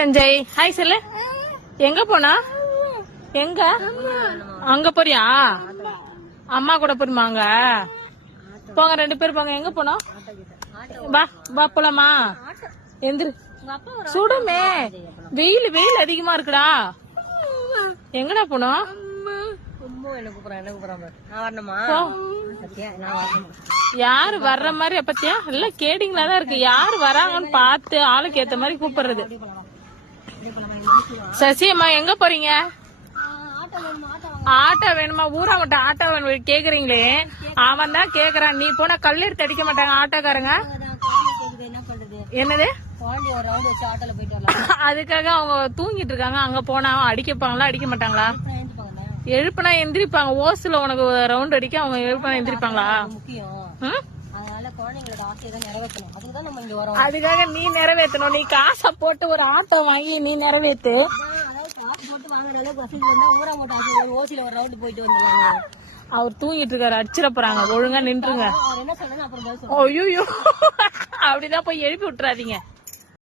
Sanjay hi சொல்லு. எங்க போனா? எங்க அங்க போறியா? அம்மா கூட போருமாங்க. போங்க 2 பேர் போங்க. எங்க போனோம்? வா வா போலாமா? எந்திரு. சுடுமே. வெயில் வெயில் அதிகமா இருக்குடா. எங்கடா போனோம்? யாரு வர்ற மாதிரி பத்தியா இல்ல கேடிங்களா தான் இருக்கு. யாரு வராங்கன்னு பார்த்து ஆளுக்கு ஏத்த மாதிரி கூப்பிடுறது. சசியம்மா எங்க போறீங்க? ஆட்டோ வேணுமா? ஊரா மட்டும் ஆட்டோ வேணும் கேக்குறீங்களே. அவன் தான் கேக்குறான். நீ போனா கல்லெடுத்து அடிக்க மாட்டாங்க ஆட்டோக்காரங்க. என்னது? அதுக்காக அவங்க தூங்கிட்டு இருக்காங்க. அங்க போனா அடிக்கப்பாங்களா அடிக்க மாட்டாங்களா? எழுப்புனா எந்திரிப்பாங்க. ஓசுல உனக்கு ரவுண்ட் அடிக்க அவங்க எழுப்புனா எந்திரிப்பாங்களா? அதுக்காக நீ நிறைவேற்றணும். நீ காசை போட்டு ஒரு ஆட்டோ வாங்கி நீ நிறைவேத்து. அவர் தூங்கிட்டு இருக்காரு. அடிச்சிட போறாங்க. ஒழுங்கா நின்றுங்க. ஐயோ அப்படிதான் போய் எழுப்பி விட்டுறாதீங்க.